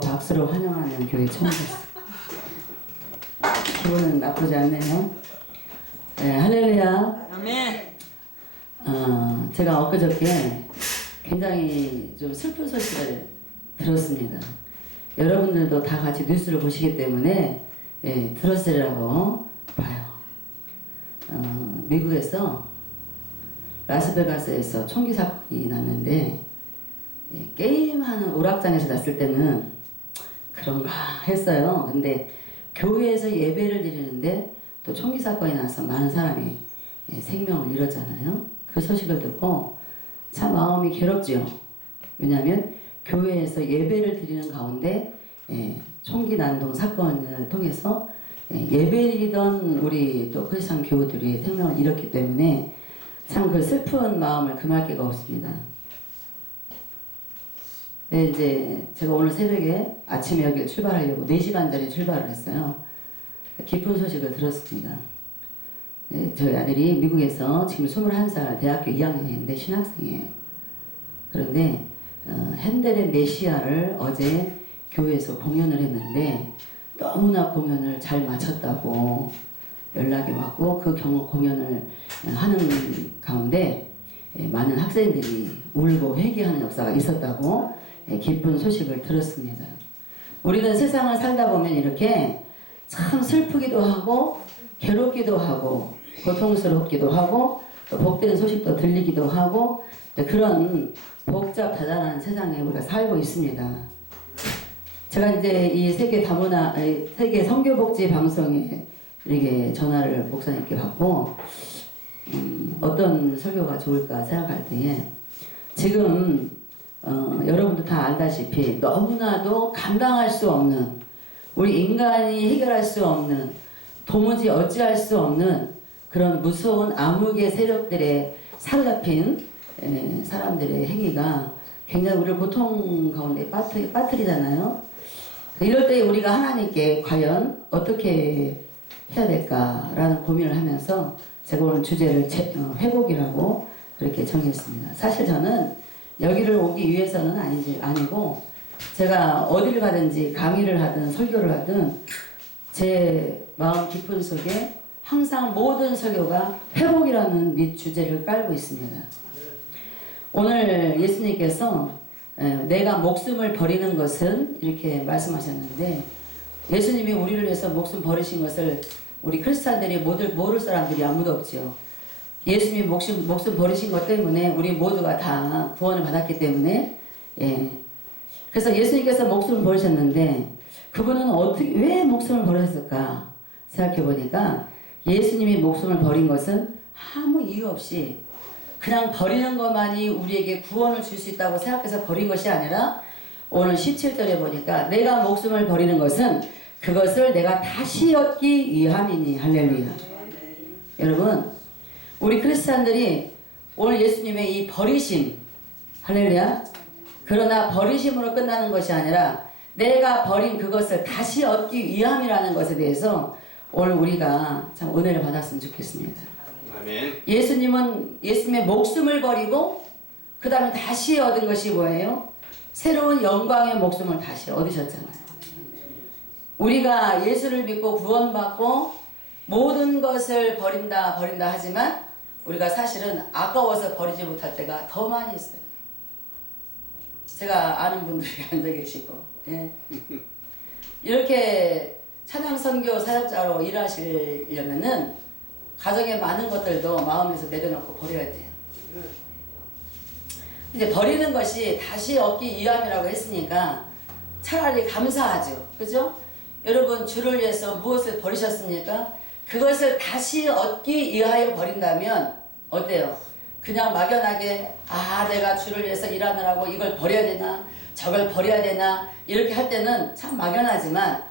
박수로 환영하는 교회 처음 봤어요. 기분은 나쁘지 않네요. 네, 할렐루야. 아멘. 제가 엊그저께 굉장히 좀 슬픈 소식을 들었습니다. 여러분들도 다 같이 뉴스를 보시기 때문에 들었으리라고 봐요. 미국에서 라스베가스에서 총기 사건이 났는데 게임하는 오락장에서 났을 때는 그런가 했어요. 근데 교회에서 예배를 드리는데 또 총기 사건이 나서 많은 사람이 생명을 잃었잖아요. 그 소식을 듣고 참 마음이 괴롭지요. 왜냐하면 교회에서 예배를 드리는 가운데 총기 난동 사건을 통해서 예배드리던 우리 또 크리스찬 교우들이 생명을 잃었기 때문에 참 그 슬픈 마음을 금할 데가 없습니다. 네, 이제 제가 오늘 새벽에 아침에 여기 출발하려고 4시간 전에 출발을 했어요. 기쁜 소식을 들었습니다. 네, 저희 아들이 미국에서 지금 21살 대학교 2학년인데 신학생이에요. 그런데 핸델의 메시아를 어제 교회에서 공연을 했는데 너무나 공연을 잘 마쳤다고 연락이 왔고 그 공연을 하는 가운데 많은 학생들이 울고 회개하는 역사가 있었다고 기쁜 소식을 들었습니다. 우리는 세상을 살다 보면 이렇게 참 슬프기도 하고 괴롭기도 하고 고통스럽기도 하고 또 복된 소식도 들리기도 하고 그런 복잡다단한 세상에 우리가 살고 있습니다. 제가 이제 이 세계 선교복지 방송에 이렇게 전화를 목사님께 받고 어떤 설교가 좋을까 생각할 때에 지금 여러분도 다 알다시피 너무나도 감당할 수 없는 우리 인간이 해결할 수 없는 도무지 어찌할 수 없는 그런 무서운 암흑의 세력들의 사로잡힌 사람들의 행위가 굉장히 우리를 고통 가운데 빠뜨리잖아요. 이럴 때 우리가 하나님께 과연 어떻게 해야 될까라는 고민을 하면서 제가 오늘 주제를 회복이라고 그렇게 정했습니다. 사실 저는 여기를 오기 위해서는 아니고 제가 어디를 가든지 강의를 하든 설교를 하든 제 마음 깊은 속에 항상 모든 설교가 회복이라는 밑 주제를 깔고 있습니다. 오늘 예수님께서 내가 목숨을 버리는 것은 이렇게 말씀하셨는데 예수님이 우리를 위해서 목숨 버리신 것을 우리 크리스찬들이 모를 사람들이 아무도 없죠. 예수님이 목숨 버리신 것 때문에 우리 모두가 다 구원을 받았기 때문에 그래서 예수님께서 목숨을 버리셨는데 그분은 왜 목숨을 버렸을까 생각해 보니까 예수님이 목숨을 버린 것은 아무 이유 없이 그냥 버리는 것만이 우리에게 구원을 줄 수 있다고 생각해서 버린 것이 아니라 오늘 17절에 보니까 내가 목숨을 버리는 것은 그것을 내가 다시 얻기 위함이니. 할렐루야. 여러분 우리 크리스찬들이 오늘 예수님의 이 버리심, 할렐루야. 그러나 버리심으로 끝나는 것이 아니라 내가 버린 그것을 다시 얻기 위함이라는 것에 대해서 오늘 우리가 참 은혜를 받았으면 좋겠습니다. 아멘. 예수님의 목숨을 버리고 그 다음에 다시 얻은 것이 뭐예요? 새로운 영광의 목숨을 다시 얻으셨잖아요. 우리가 예수를 믿고 구원받고 모든 것을 버린다 하지만 우리가 사실은 아까워서 버리지 못할 때가 더 많이 있어요. 제가 아는 분들이 앉아 계시고 이렇게 찬양 선교 사역자로 일하시려면은 가정의 많은 것들도 마음에서 내려놓고 버려야 돼요. 이제 버리는 것이 다시 얻기 위함이라고 했으니까 차라리 감사하죠. 그죠? 여러분 주를 위해서 무엇을 버리셨습니까? 그것을 다시 얻기 위하여 버린다면 어때요? 그냥 막연하게 내가 주를 위해서 일하느라고 이걸 버려야 되나 저걸 버려야 되나 이렇게 할 때는 참 막연하지만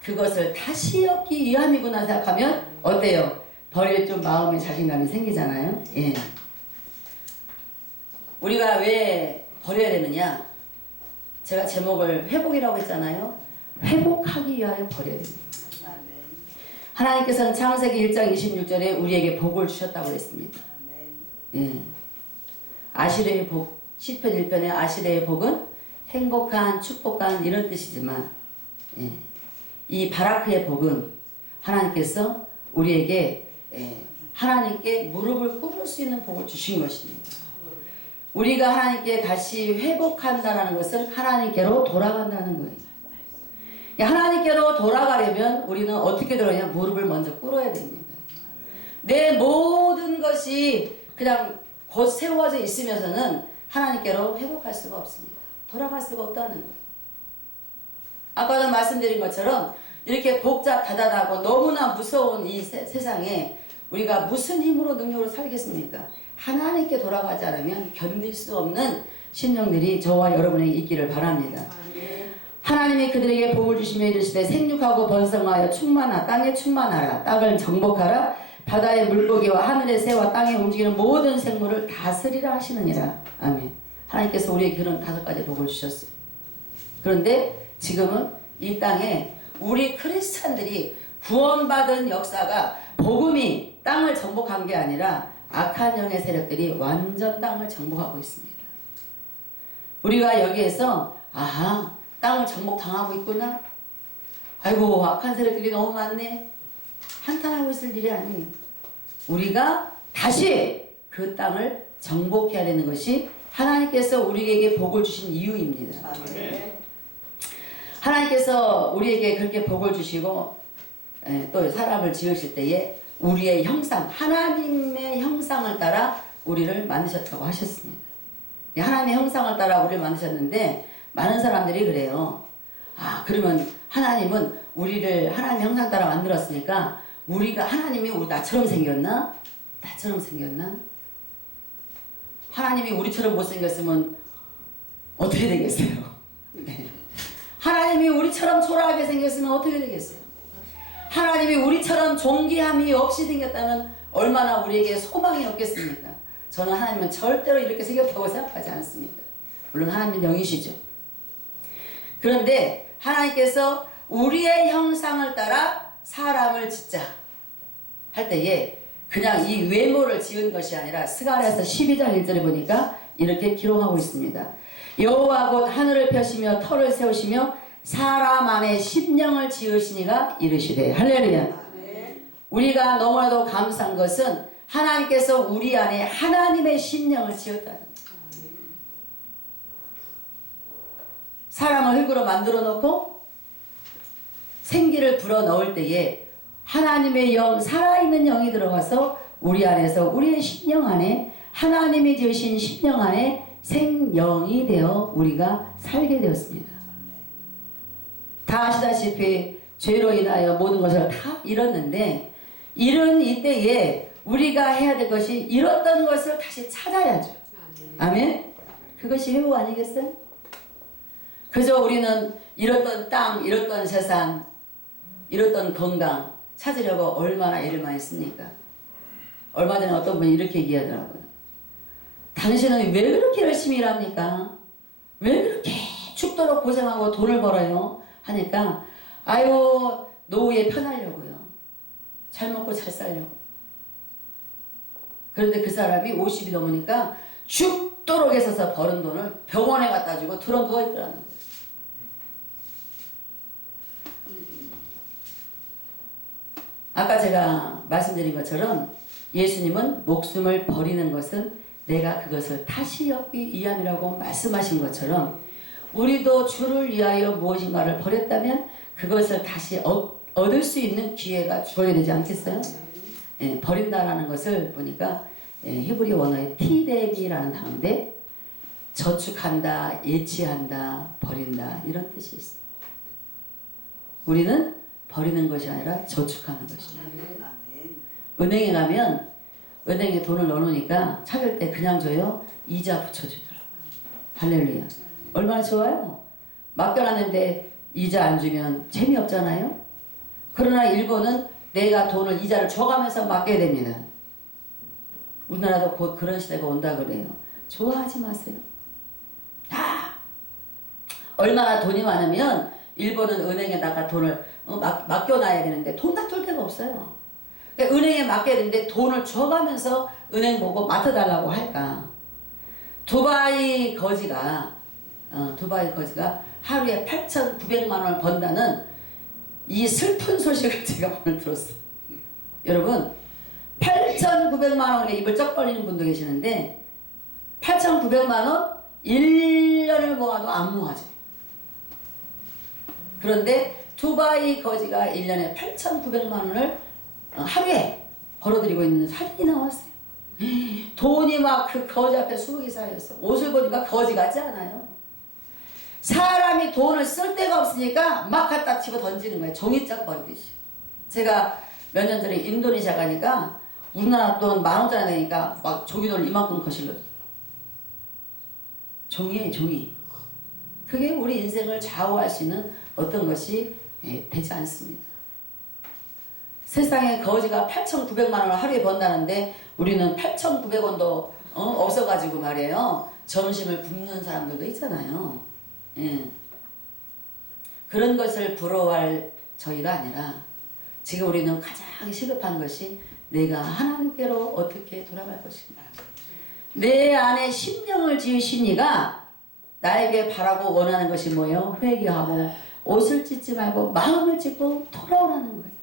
그것을 다시 얻기 위함이구나 생각하면 어때요? 버릴 좀 마음의 자신감이 생기잖아요. 우리가 왜 버려야 되느냐? 제가 제목을 회복이라고 했잖아요. 회복하기 위하여 버려야 됩니다. 하나님께서는 창세기 1장 26절에 우리에게 복을 주셨다고 했습니다. 아시르의 복, 시편 1편의 아시르의 복은 행복한, 축복한 이런 뜻이지만 예, 이 바라크의 복은 하나님께서 우리에게 하나님께 무릎을 꿇을 수 있는 복을 주신 것입니다. 우리가 하나님께 다시 회복한다는 것은 하나님께로 돌아간다는 거예요. 하나님께로 돌아가려면 우리는 어떻게 돌아가냐? 무릎을 먼저 꿇어야 됩니다. 내 모든 것이 그냥 곧 세워져 있으면서는 하나님께로 회복할 수가 없습니다. 돌아갈 수가 없다는 거예요. 아까도 말씀드린 것처럼 이렇게 복잡하다고 너무나 무서운 이 세상에 우리가 무슨 힘으로 능력으로 살겠습니까? 하나님께 돌아가지 않으면 견딜 수 없는 심령들이 저와 여러분에게 있기를 바랍니다. 하나님이 그들에게 복을 주시며 이르시되 생육하고 번성하여 충만하 땅에 충만하라. 땅을 정복하라. 바다의 물고기와 하늘의 새와 땅에 움직이는 모든 생물을 다스리라 하시느니라. 아멘. 하나님께서 우리에게 그런 5가지 복을 주셨어요. 그런데 지금은 이 땅에 우리 크리스찬들이 구원받은 역사가 복음이 땅을 정복한 게 아니라 악한 영의 세력들이 완전 땅을 정복하고 있습니다. 우리가 여기에서 아하, 땅을 정복당하고 있구나. 아이고, 악한 세력들이 너무 많네. 한탄하고 있을 일이 아니에요. 우리가 다시 그 땅을 정복해야 되는 것이 하나님께서 우리에게 복을 주신 이유입니다. 하나님께서 우리에게 그렇게 복을 주시고 또 사람을 지으실 때에 우리의 형상, 하나님의 형상을 따라 우리를 만드셨다고 하셨습니다. 하나님의 형상을 따라 우리를 만드셨는데 많은 사람들이 그래요. 아, 그러면 하나님은 우리를 하나님의 형상 따라 만들었으니까 우리가 하나님이 나처럼 생겼나? 나처럼 생겼나? 하나님이 우리처럼 못생겼으면 어떻게 되겠어요? 네. 하나님이 우리처럼 초라하게 생겼으면 어떻게 되겠어요? 하나님이 우리처럼 존귀함이 없이 생겼다면 얼마나 우리에게 소망이 없겠습니까? 저는 하나님은 절대로 이렇게 생겼다고 생각하지 않습니다. 물론 하나님은 영이시죠. 그런데 하나님께서 우리의 형상을 따라 사람을 짓자 할 때에 그냥 이 외모를 지은 것이 아니라 스가랴서 12장 1절에 보니까 이렇게 기록하고 있습니다. 여호와 곧 하늘을 펴시며 터를 세우시며 사람 안에 심령을 지으시니가 이르시되 할렐루야. 우리가 너무나도 감사한 것은 하나님께서 우리 안에 하나님의 심령을 지었다는 거예요. 사람을 흙으로 만들어 놓고 생기를 불어 넣을 때에 하나님의 영, 살아있는 영이 들어가서 우리 안에서 우리의 심령 안에 하나님이 지으신 심령 안에 생영이 되어 우리가 살게 되었습니다. 다 아시다시피 죄로 인하여 모든 것을 다 잃었는데 잃은 이때에 우리가 해야 될 것이 잃었던 것을 다시 찾아야죠. 아멘? 그것이 회복 아니겠어요? 그저 우리는 잃었던 땅, 잃었던 세상, 잃었던 건강 찾으려고 얼마나 애를 많이 씁니까? 얼마 전에 어떤 분이 이렇게 얘기하더라고요. 당신은 왜 그렇게 열심히 일합니까? 왜 그렇게 죽도록 고생하고 돈을 벌어요? 하니까 아유, 노후에 편하려고요. 잘 먹고 잘 살려고. 그런데 그 사람이 50이 넘으니까 죽도록 애써서 버는 돈을 병원에 갖다 주고 들어 누워있더라는 거예요. 아까 제가 말씀드린 것처럼 예수님은 목숨을 버리는 것은 내가 그것을 다시 얻기 위함이라고 말씀하신 것처럼 우리도 주를 위하여 무엇인가를 버렸다면 그것을 다시 얻을 수 있는 기회가 주어야 되지 않겠어요? 예, 버린다라는 것을 보니까 히브리 원어의 티뎀이라는 단어인데 저축한다, 예치한다, 버린다 이런 뜻이 있어요. 우리는 버리는 것이 아니라 저축하는 것입니다. 은행에 가면 은행에 돈을 넣어놓으니까 찾을 때 그냥 줘요? 이자 붙여주더라고요. 할렐루야. 얼마나 좋아요? 맡겨놨는데 이자 안 주면 재미없잖아요? 그러나 일본은 내가 돈을 이자를 줘가면서 맡겨야 됩니다. 우리나라도 곧 그런 시대가 온다 그래요. 좋아하지 마세요. 얼마나 돈이 많으면 일본은 은행에다가 돈을 맡겨놔야 되는데 돈 다툴 데가 없어요. 그러니까 은행에 맡겨야 되는데 돈을 줘가면서 은행 보고 맡아달라고 할까. 두바이 거지가 두바이 거지가 하루에 8,900만 원을 번다는 이 슬픈 소식을 제가 오늘 들었어요. 여러분 8,900만 원에 입을 쩍 벌리는 분도 계시는데 8,900만 원 1년을 모아도 안 모아져요. 그런데 두바이 거지가 1년에 8,900만 원을 하루에 벌어들이고 있는 사진이 나왔어요. 돈이 막 그 거지 앞에 수북이 쌓여있어. 옷을 보니까 거지 같지 않아요? 사람이 돈을 쓸 데가 없으니까 막 갖다 집어 던지는 거예요. 종이짝 버리듯이. 제가 몇 년 전에 인도네시아 가니까 우리나라 돈 10,000원짜리 되니까 막 종이돈을 이만큼 거실러. 종이에요, 종이. 그게 우리 인생을 좌우할 수 있는 어떤 것이 되지 않습니다. 세상에 거지가 8,900만 원을 하루에 번다는데 우리는 8,900원도 없어가지고 말이에요. 점심을 굶는 사람들도 있잖아요. 예. 그런 것을 부러워할 저희가 아니라 지금 우리는 가장 시급한 것이 내가 하나님께로 어떻게 돌아갈 것인가. 내 안에 심령을 지으신 이가 나에게 바라고 원하는 것이 뭐예요? 회개하고 옷을 찢지 말고 마음을 찢고 돌아오라는 거예요.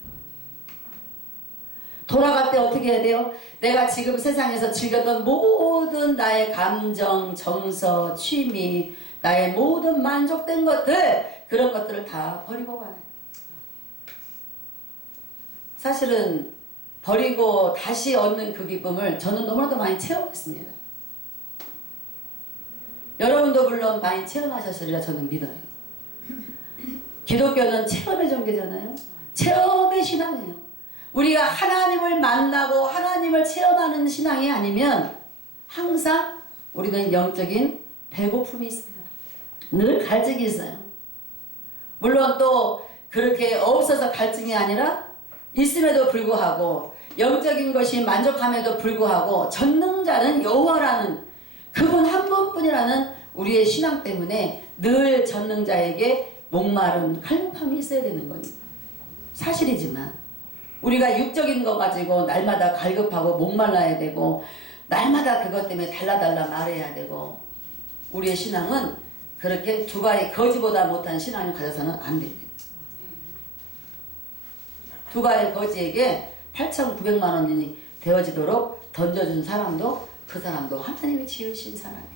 돌아갈 때 어떻게 해야 돼요? 내가 지금 세상에서 즐겼던 모든 나의 감정, 정서, 취미, 나의 모든 만족된 것들, 그런 것들을 다 버리고 가요. 사실은 버리고 다시 얻는 그 기쁨을 저는 너무나도 많이 체험했습니다. 여러분도 물론 많이 체험하셨으리라 저는 믿어요. 기독교는 체험의 종교잖아요. 체험의 신앙이에요. 우리가 하나님을 만나고 하나님을 체험하는 신앙이 아니면 항상 우리는 영적인 배고픔이 있어요. 늘 갈증이 있어요. 물론 또 그렇게 없어서 갈증이 아니라 있음에도 불구하고 영적인 것이 만족함에도 불구하고 전능자는 여호와라는 그분 한 분뿐이라는 우리의 신앙 때문에 늘 전능자에게 목마른 갈급함이 있어야 되는 겁니다. 사실이지만 우리가 육적인 거 가지고 날마다 갈급하고 목말라야 되고 날마다 그것 때문에 달라달라 말해야 되고 우리의 신앙은 그렇게 두바이 거지보다 못한 신앙을 가져서는 안 됩니다. 두바이 거지에게 8,900만 원이 되어지도록 던져준 사람도 그 사람도 하나님이 지으신 사람이에요.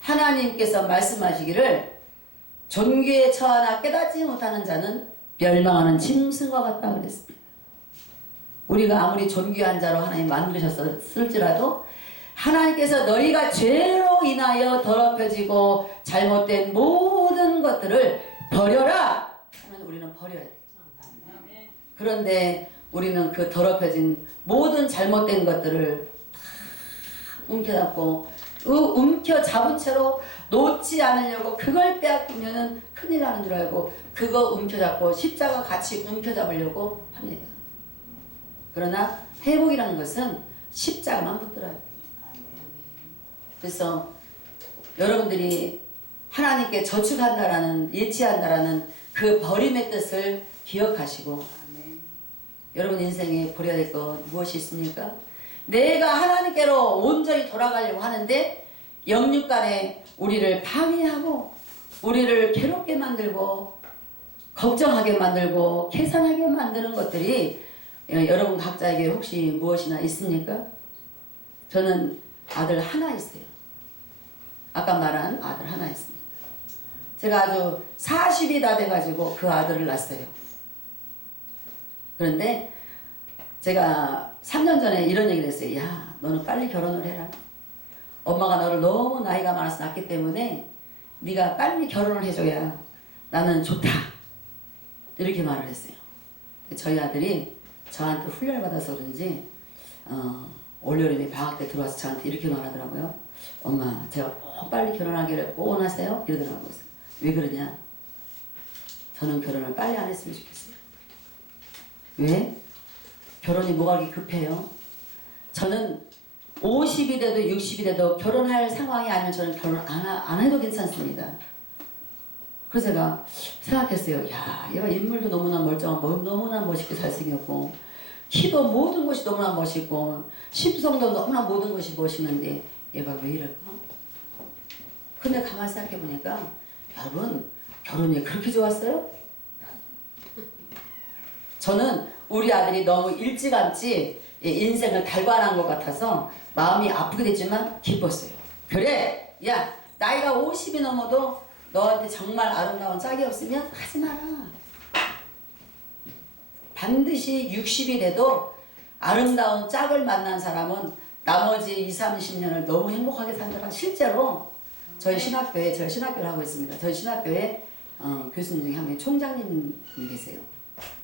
하나님께서 말씀하시기를 존귀에 처하나 깨닫지 못하는 자는 멸망하는 짐승과 같다 그랬습니다. 우리가 아무리 존귀한 자로 하나님 만드셨을지라도 하나님께서 너희가 죄로 인하여 더럽혀지고 잘못된 모든 것들을 버려라 하면 우리는 버려야 돼요. 그런데 우리는 그 더럽혀진 모든 잘못된 것들을 다 움켜잡고 움켜잡은 채로 놓지 않으려고 그걸 빼앗기면 큰일 나는 줄 알고 그거 움켜잡고 십자가 같이 움켜잡으려고 합니다. 그러나 회복이라는 것은 십자가만 붙들어야 돼요. 그래서 여러분들이 하나님께 저축한다라는 예치한다라는 그 버림의 뜻을 기억하시고 여러분 인생에 버려야 될 것 무엇이 있습니까? 내가 하나님께로 온전히 돌아가려고 하는데 영육간에 우리를 방해하고 우리를 괴롭게 만들고 걱정하게 만들고 계산하게 만드는 것들이 여러분 각자에게 혹시 무엇이나 있습니까? 저는 아들 하나 있어요. 아까 말한 아들 하나 있습니다. 제가 아주 40이 다 돼가지고 그 아들을 낳았어요. 그런데 제가 3년 전에 이런 얘기를 했어요. 야, 너는 빨리 결혼을 해라. 엄마가 너를 너무 나이가 많아서 낳기 때문에 네가 빨리 결혼을 해줘야 나는 좋다. 이렇게 말을 했어요. 저희 아들이 저한테 훈련을 받아서 그런지 올여름에 방학 때 들어와서 저한테 이렇게 말하더라고요. 엄마, 제가 꼭 빨리 결혼하기를 원하세요? 이러더라고요. 왜 그러냐? 저는 결혼을 빨리 안 했으면 좋겠어요. 왜? 결혼이 뭐가 그렇게 급해요? 저는 50이 돼도 60이 돼도 결혼할 상황이 아니면 저는 결혼 안 해도 괜찮습니다. 그래서 제가 생각했어요. 야, 얘가 인물도 너무나 멀쩡하고 너무나 멋있게 잘생겼고 키도 모든 것이 너무나 멋있고 심성도 너무나 모든 것이 멋있는데 얘가 왜 이럴까? 근데 가만히 생각해보니까 여러분 결혼이 그렇게 좋았어요? 저는 우리 아들이 너무 일찌감치 인생을 달관한 것 같아서 마음이 아프게 됐지만 기뻤어요. 그래, 야, 나이가 50이 넘어도 너한테 정말 아름다운 짝이 없으면 하지 마라. 반드시 60이 돼도 아름다운 짝을 만난 사람은 나머지 20, 30년을 너무 행복하게 산다는 실제로 저희 신학교에, 제가 신학교를 하고 있습니다. 저희 신학교에 교수님 중에 한 분이 총장님이 계세요.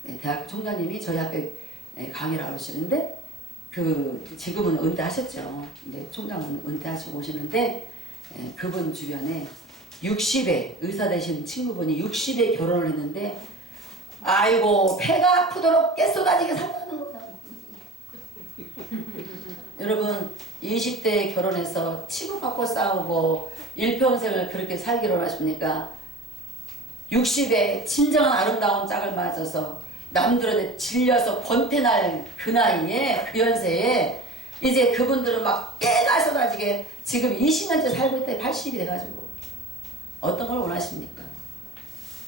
네, 대학 총장님이 저희 학교에 강의를 하고 오시는데 지금은 은퇴하셨죠. 이제 총장은 은퇴하시고 오시는데 그분 주변에 60에 의사 되신 친구분이 60에 결혼을 했는데 아이고 배가 아프도록 깨쏟아지게 산다는 거야. 여러분 20대에 결혼해서 치고받고 싸우고 일평생을 그렇게 살기로 하십니까? 60에 진정한 아름다운 짝을 맞아서 남들한테 질려서 번태날 그 나이에 그 연세에 이제 그분들은 막 깨가 쏟아지게 지금 20년째 살고 있다 80이 돼가지고 어떤 걸 원하십니까?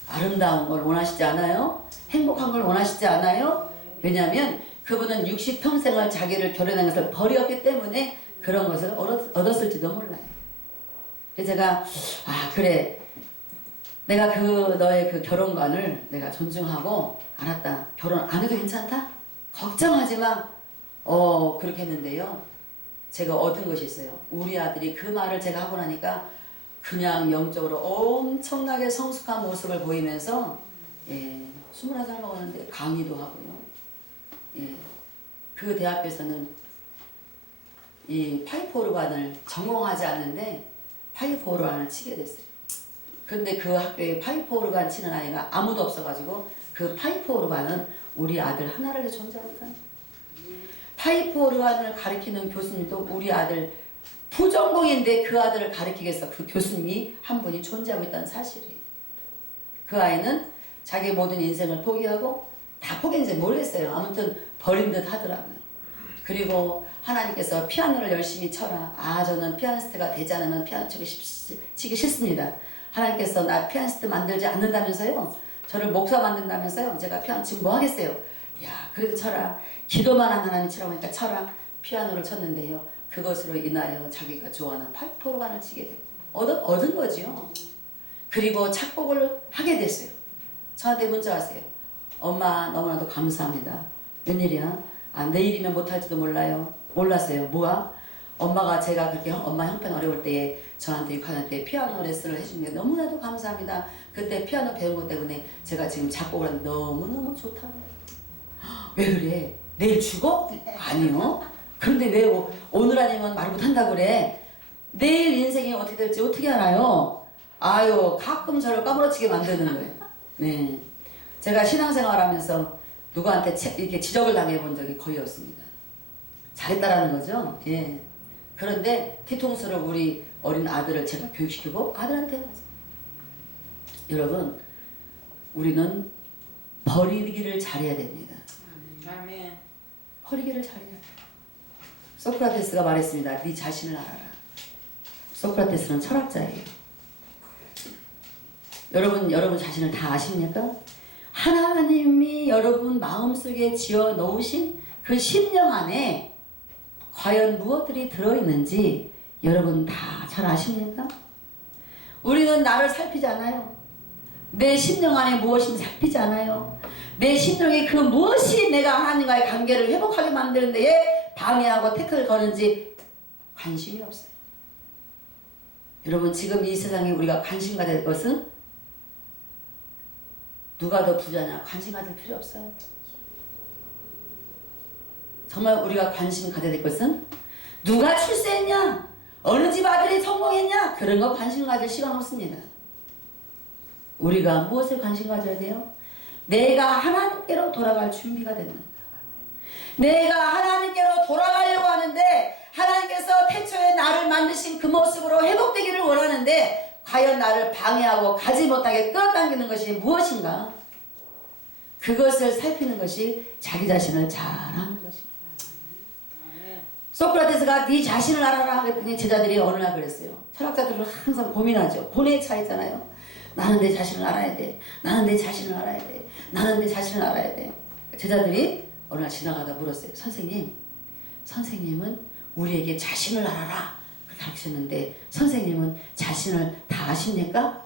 아름다운 걸 원하시지 않아요? 행복한 걸 원하시지 않아요? 왜냐하면 그분은 60평생을 자기를 결혼한 것을 버렸기 때문에 그런 것을 얻었을지도 몰라요. 그래서 제가 그래 내가 너의 그 결혼관을 내가 존중하고 알았다. 결혼 안 해도 괜찮다? 걱정하지 마. 그렇게 했는데요. 제가 얻은 것이 있어요. 우리 아들이 그 말을 제가 하고 나니까 그냥 영적으로 엄청나게 성숙한 모습을 보이면서 21살 먹었는데 강의도 하고요. 그 대학교에서는 이 파이프 오르간을 전공하지 않는데 파이프 오르간을 치게 됐어요. 근데 그 학교에 파이프 오르간 치는 아이가 아무도 없어가지고 그 파이프 오르간은 우리 아들 하나를 존재합니다. 파이프 오르간을 가르치는 교수님도 우리 아들 부전공인데 그 아들을 가르치겠어. 그 교수님이 한 분이 존재하고 있다는 사실이에요. 그 아이는 자기 모든 인생을 포기하고 다 포기했는지 모르겠어요. 아무튼 버린 듯 하더라고요. 그리고 하나님께서 피아노를 열심히 쳐라. 저는 피아니스트가 되지 않으면 피아노 치기 싫습니다. 하나님께서 나 피아니스트 만들지 않는다면서요? 저를 목사 만든다면서요? 제가 피아노 치면 뭐 하겠어요? 야, 그래도 쳐라. 기도만 한 하나님 치라고 하니까 쳐라. 피아노를 쳤는데요. 그것으로 인하여 자기가 좋아하는 파이프 오르간을 치게 되고 얻은 거지요. 그리고 작곡을 하게 됐어요. 저한테 문자 왔어요. 엄마 너무나도 감사합니다. 웬일이야? 내일이면 못할지도 몰라요. 몰랐어요. 뭐야? 엄마가 제가 그렇게 엄마 형편 어려울 때에 저한테 6학년 때 피아노 레슨을 해준 게 너무나도 감사합니다. 그때 피아노 배운 것 때문에 제가 지금 작곡을 하는데 너무너무 좋다고. 왜 그래? 내일 죽어? 아니요. 그런데 왜 오늘 아니면 말 못한다 그래? 내일 인생이 어떻게 될지 어떻게 알아요? 가끔 저를 까무러치게 만드는 거예요. 네. 제가 신앙생활 하면서 누구한테 이렇게 지적을 당해본 적이 거의 없습니다. 잘했다라는 거죠. 예. 그런데 뒤통수를 우리 어린 아들을 제가 교육시키고 아들한테 가서 여러분 우리는 버리기를 잘해야 됩니다. 아멘. 버리기를 잘해야 돼요. 소크라테스가 말했습니다. 네 자신을 알아라. 소크라테스는 철학자예요. 여러분 자신을 다 아십니까? 하나님이 여러분 마음속에 지어 놓으신 그 심령 안에 과연 무엇들이 들어있는지 여러분 다 잘 아십니까? 우리는 나를 살피지 않아요. 내 심령 안에 무엇인지 살피지 않아요. 내 심령에 그 무엇이 내가 하나님과의 관계를 회복하게 만드는 데에 방해하고 태클을 거는지 관심이 없어요. 여러분 지금 이 세상에 우리가 관심 가질 것은 누가 더 부자냐 관심 가질 필요 없어요. 정말 우리가 관심 가져야 될 것은 누가 출세했냐 어느 집 아들이 성공했냐 그런 거 관심 가질 시간 없습니다. 우리가 무엇에 관심 가져야 돼요? 내가 하나님께로 돌아갈 준비가 됐는가. 내가 하나님께로 돌아가려고 하는데 하나님께서 태초에 나를 만드신 그 모습으로 회복되기를 원하는데 과연 나를 방해하고 가지 못하게 끌어당기는 것이 무엇인가? 그것을 살피는 것이 자기 자신을 잘 아는 것입니다. 소크라테스가 네 자신을 알아라 그랬더니 제자들이 어느 날 그랬어요. 철학자들은 항상 고민하죠. 고뇌에 차 있잖아요. 나는 내 자신을 알아야 돼. 나는 내 자신을 알아야 돼. 나는 내 자신을 알아야 돼. 제자들이 어느 날 지나가다 물었어요. 선생님은 우리에게 자신을 알아라 그렇게 가르치셨는데 선생님은 자신을 다 아십니까?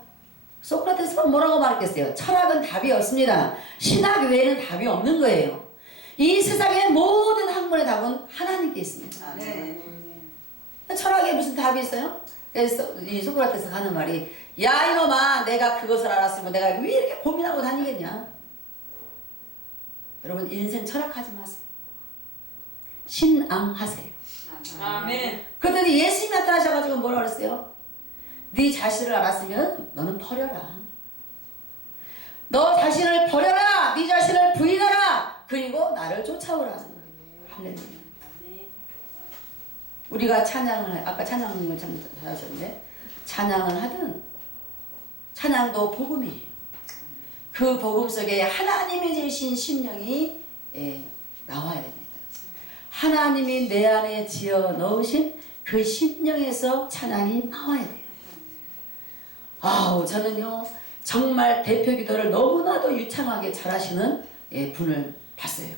소크라테스가 뭐라고 말했겠어요? 철학은 답이 없습니다. 신학 외에는 답이 없는 거예요. 이 세상의 모든 학문의 답은 하나님께 있습니다. 네. 철학에 무슨 답이 있어요? 그래서 이 소크라테스가 하는 말이 야 이놈아 내가 그것을 알았으면 내가 왜 이렇게 고민하고 다니겠냐. 여러분 인생 철학하지 마세요. 신앙하세요. 아멘. 그랬더니 예수님이 나타나셔가지고 뭐라 그랬어요? 네 자신을 알았으면 너는 버려라. 너 자신을 버려라. 네 자신을 부인하라. 그리고 나를 쫓아오라. 할렐루야. 우리가 찬양을 아까 찬양을 참 잘하셨는데 찬양을 하든 찬양도 복음이에요. 그 복음 속에 하나님이 주신 심령이 나와야 됩니다. 하나님이 내 안에 지어 넣으신 그 심령에서 찬양이 나와야 돼요. 아우 저는요 정말 대표 기도를 너무나도 유창하게 잘하시는 분을 봤어요.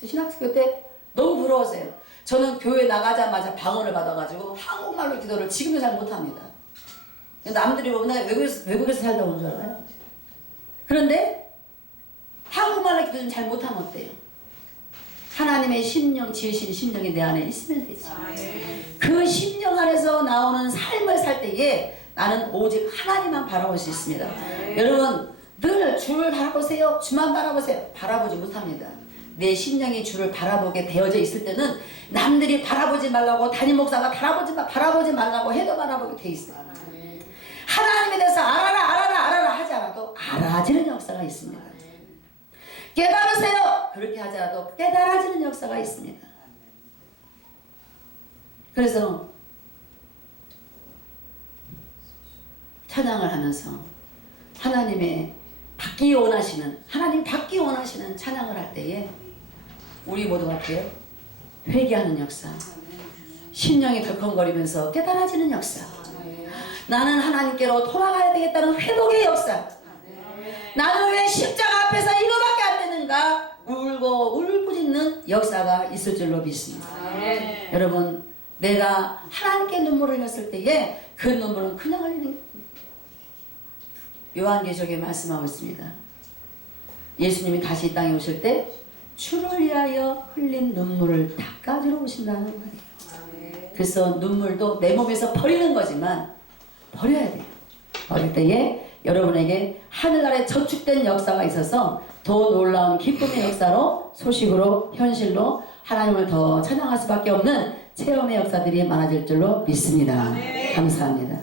저 신학교 때 너무 부러웠어요. 저는 교회 나가자마자 방언을 받아가지고 한국말로 기도를 지금도 잘 못합니다. 남들이 보면 내가 외국에서 살다 온 줄 알아요. 그런데 한국말로 기도 좀 잘 못하면 어때요? 하나님의 심령 지으신 심령이 내 안에 있으면 되지. 그 심령 안에서 나오는 삶을 살 때에 나는 오직 하나님만 바라볼 수 있습니다. 여러분 늘 주를 바라보세요. 주만 바라보세요. 바라보지 못합니다. 내 심령이 주를 바라보게 되어져 있을 때는 남들이 바라보지 말라고 담임 목사가 바라보지 말라고 해도 바라보게 돼 있어요. 하나님에 대해서 알아라 하지 않아도 알아지는 역사가 있습니다. 깨달으세요. 그렇게 하지 않아도 깨달아지는 역사가 있습니다. 그래서 찬양을 하면서 하나님 받기 원하시는 찬양을 할 때에 우리 모두가 어때요? 회개하는 역사, 심령이 덜컹거리면서 깨달아지는 역사, 나는 하나님께로 돌아가야 되겠다는 회복의 역사, 나는 왜 십자가 앞에서 이거밖에 안 되는가 울고 울부짖는 역사가 있을 줄로 믿습니다. 여러분 내가 하나님께 눈물을 흘렸을 때에 그 눈물은 그냥 흘리는 거예요. 요한계시록에 말씀하고 있습니다. 예수님이 다시 이 땅에 오실 때 주를 위하여 흘린 눈물을 닦아주러 오신다는 거예요. 그래서 눈물도 내 몸에서 버리는 거지만 버려야 돼요. 버릴 때에 여러분에게 하늘나라에 저축된 역사가 있어서 더 놀라운 기쁨의 역사로 소식으로 현실로 하나님을 더 찬양할 수밖에 없는 체험의 역사들이 많아질 줄로 믿습니다. 감사합니다.